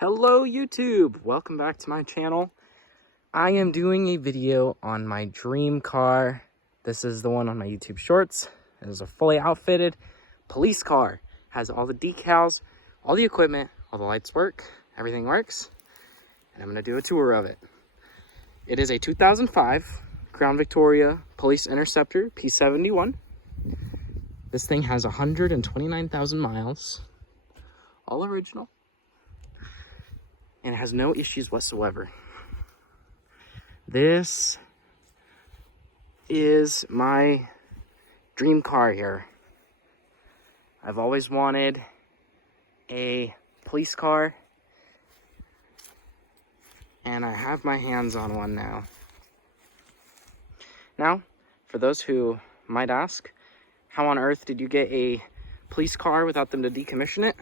Hello YouTube, welcome back to my channel. I am doing a video on my dream car. This is the one on my YouTube shorts. It is a fully outfitted police car. Has all the decals, all the equipment, all the lights work, everything works. And I'm gonna do a tour of it. It is a 2005 Crown Victoria Police Interceptor P71. This thing has 129,000 miles, all original. And it has no issues whatsoever. This is my dream car here. I've always wanted a police car, and I have my hands on one now. Now, for those who might ask, how on earth did you get a police car without them to decommission it?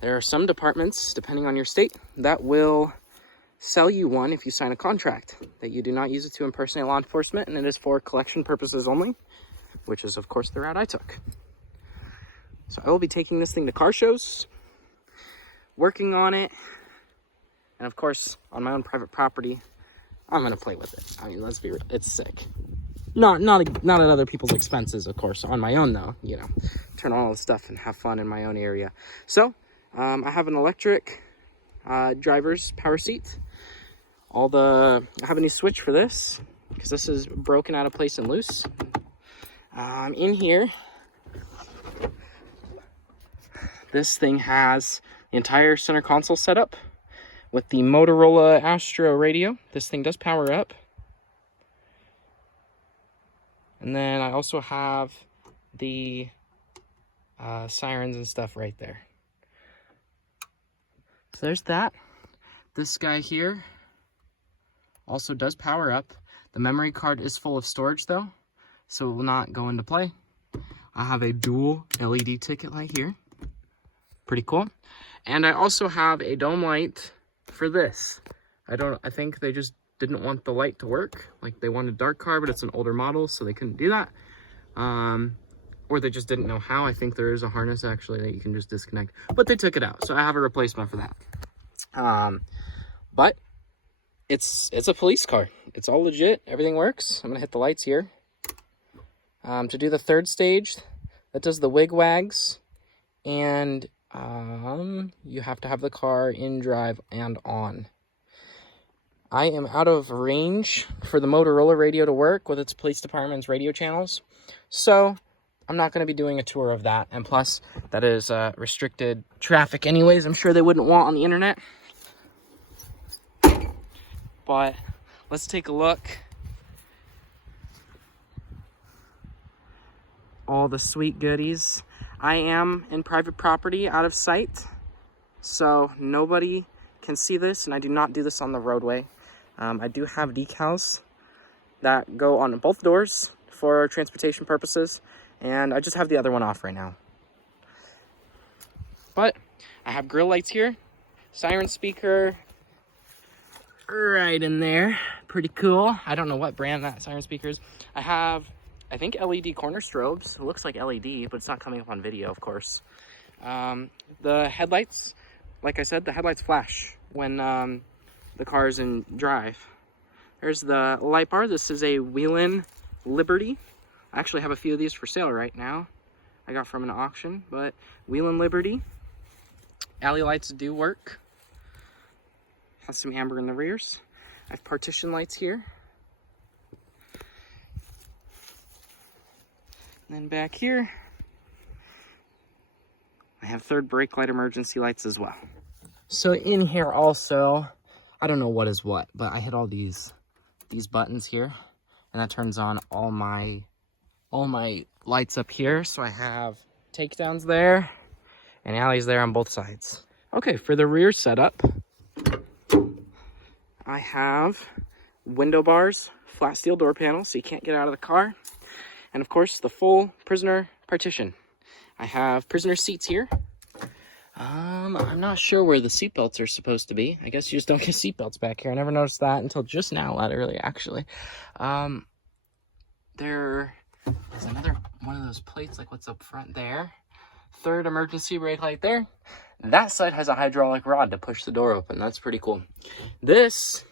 There are some departments, depending on your state, that will sell you one if you sign a contract, that you do not use it to impersonate law enforcement, and it is for collection purposes only, which is, of course, the route I took. So I will be taking this thing to car shows, working on it, and of course, on my own private property, I'm going to play with it. I mean, let's be real, it's sick. Not at other people's expenses, of course. On my own, though, you know, turn on all the stuff and have fun in my own area. So, I have an electric driver's power seat. I have a new switch for this because this is broken out of place and loose. In here, this thing has the entire center console set up with the Motorola Astro radio. This thing does power up. And then I also have the sirens and stuff right there. So there's that. This guy here also does power up. The memory card is full of storage though, so it will not go into play. I have a dual LED ticket light here. Pretty cool. And I also have a dome light for this. I think they just didn't want the light to work. Like, they wanted dark car, but it's an older model, so they couldn't do that. Or they just didn't know how. I think there is a harness actually that you can just disconnect, but they took it out, so I have a replacement for that. But it's a police car. It's all legit. Everything works. I'm gonna hit the lights here. To do the third stage, that does the wig wags, and you have to have the car in drive and on. I am out of range for the Motorola radio to work with its police department's radio channels, so I'm not going to be doing a tour of that. And plus, that is restricted traffic anyways. I'm sure they wouldn't want on the internet. But let's take a look. All the sweet goodies. I am in private property, out of sight, so nobody can see this, and I do not do this on the roadway. I do have decals that go on both doors for transportation purposes, and I just have the other one off right now. But I have grill lights here, siren speaker right in there. Pretty cool. I don't know what brand that siren speaker is. I have, I think, LED corner strobes. It looks like LED, but it's not coming up on video, of course. The headlights, like I said, the headlights flash when the car's in drive. There's the light bar. This is a Wheelin' Liberty. I actually have a few of these for sale right now. I got from an auction, but Wheelin' Liberty. Alley lights do work. Has some amber in the rears. I have partition lights here. And then back here, I have third brake light emergency lights as well. So in here also, I don't know what is what, but I hit all these buttons here, and that turns on all my lights up here. So I have takedowns there and alleys there on both sides. Okay, for the rear setup, I have window bars, flat steel door panels so you can't get out of the car, and of course the full prisoner partition. I have prisoner seats here. I'm not sure where the seatbelts are supposed to be. I guess you just don't get seatbelts back here. I never noticed that until just now, that early, actually. There is another one of those plates, like what's up front there. Third emergency brake light there. That side has a hydraulic rod to push the door open. That's pretty cool. This,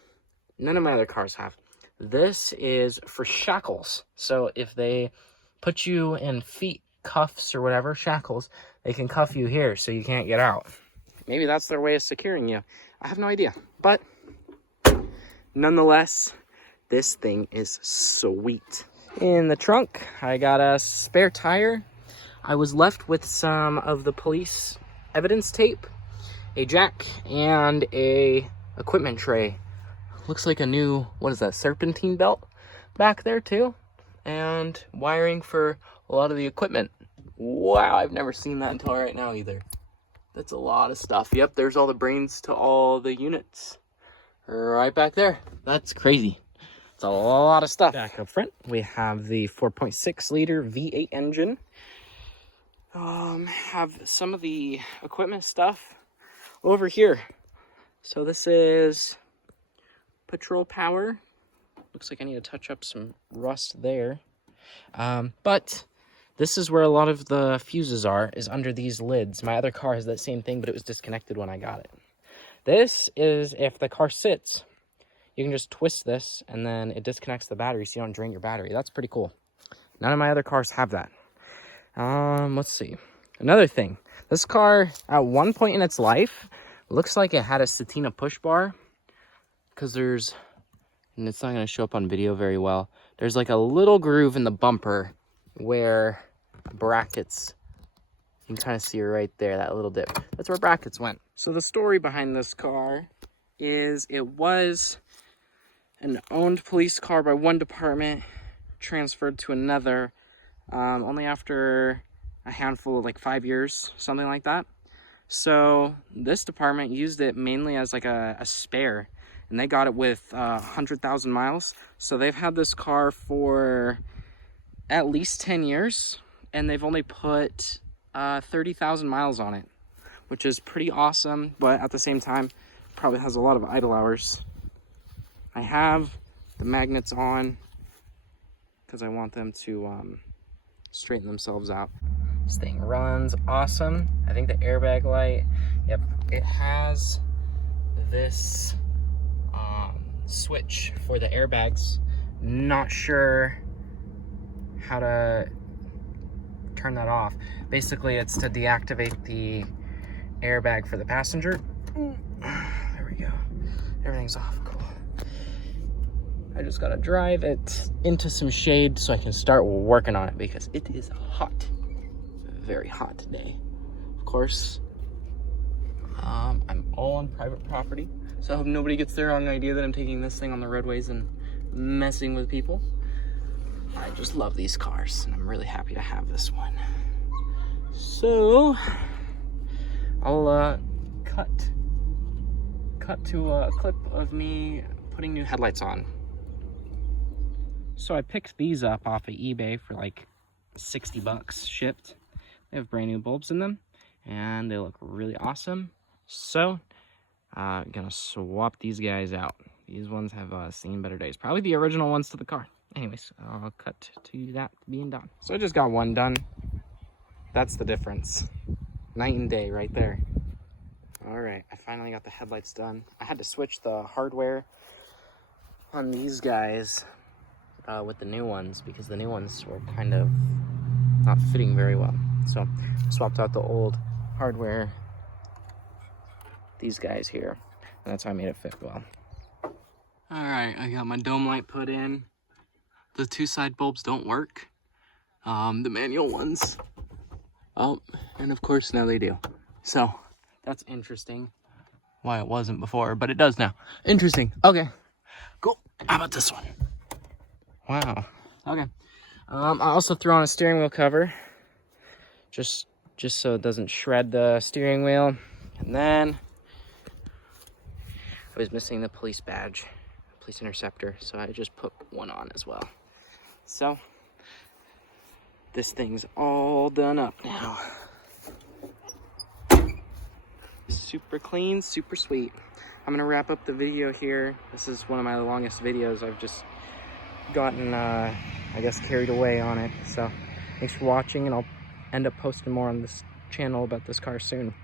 none of my other cars have. This is for shackles. So if they put you in feet cuffs or whatever, shackles, they can cuff you here so you can't get out. Maybe that's their way of securing you. I have no idea. But nonetheless, this thing is sweet. In the trunk, I got a spare tire. I was left with some of the police evidence tape, a jack, and a equipment tray. Looks like a new, what is that, serpentine belt back there too. And wiring for a lot of the equipment. Wow, I've never seen that until right now either. That's a lot of stuff. Yep, there's all the brains to all the units right back there. That's crazy. It's a lot of stuff. Back up front, we have the 4.6 liter V8 engine. Have some of the equipment stuff over here. So this is patrol power. Looks like I need to touch up some rust there. But this is where a lot of the fuses are, is under these lids. My other car has that same thing, but it was disconnected when I got it. This is if the car sits, you can just twist this and then it disconnects the battery so you don't drain your battery. That's pretty cool. None of my other cars have that. Let's see. Another thing. This car, at one point in its life, looks like it had a Satina push bar. Because there's, and it's not going to show up on video very well, there's like a little groove in the bumper where brackets, you can kind of see it right there, that little dip. That's where brackets went. So the story behind this car is it was an owned police car by one department, transferred to another, only after a handful of like 5 years, something like that. So this department used it mainly as like a spare, and they got it with 100,000 miles. So they've had this car for at least 10 years, and they've only put 30,000 miles on it, which is pretty awesome, but at the same time, probably has a lot of idle hours. I have the magnets on because I want them to straighten themselves out. This thing runs awesome. I think the airbag light, yep, it has this switch for the airbags. Not sure how to turn that off. Basically, it's to deactivate the airbag for the passenger. There we go. Everything's off. Cool. I just gotta drive it into some shade so I can start working on it because it is hot. Very hot today. Of course, I'm all on private property, so I hope nobody gets their wrong idea that I'm taking this thing on the roadways and messing with people. I just love these cars, and I'm really happy to have this one. So, I'll cut to a clip of me putting new headlights on. So I picked these up off of eBay for like 60 bucks shipped. They have brand new bulbs in them, and they look really awesome. So, gonna swap these guys out. These ones have seen better days. Probably the original ones to the car. Anyways, I'll cut to that being done. So I just got one done. That's the difference. Night and day right there. All right, I finally got the headlights done. I had to switch the hardware on these guys with the new ones because the new ones were kind of not fitting very well. So I swapped out the old hardware, these guys here, and that's how I made it fit well. All right, I got my dome light put in. The two side bulbs don't work, the manual ones. Oh, and of course now they do. So that's interesting. Why it wasn't before, but it does now. Interesting. Okay, cool. How about this one? Wow. Okay. I also threw on a steering wheel cover, just so it doesn't shred the steering wheel. And then I was missing the police badge, police interceptor, so I just put one on as well. So this thing's all done up now. Super clean, super sweet. I'm gonna wrap up the video here. This is one of my longest videos. I've just gotten, I guess, carried away on it. So thanks for watching, and I'll end up posting more on this channel about this car soon.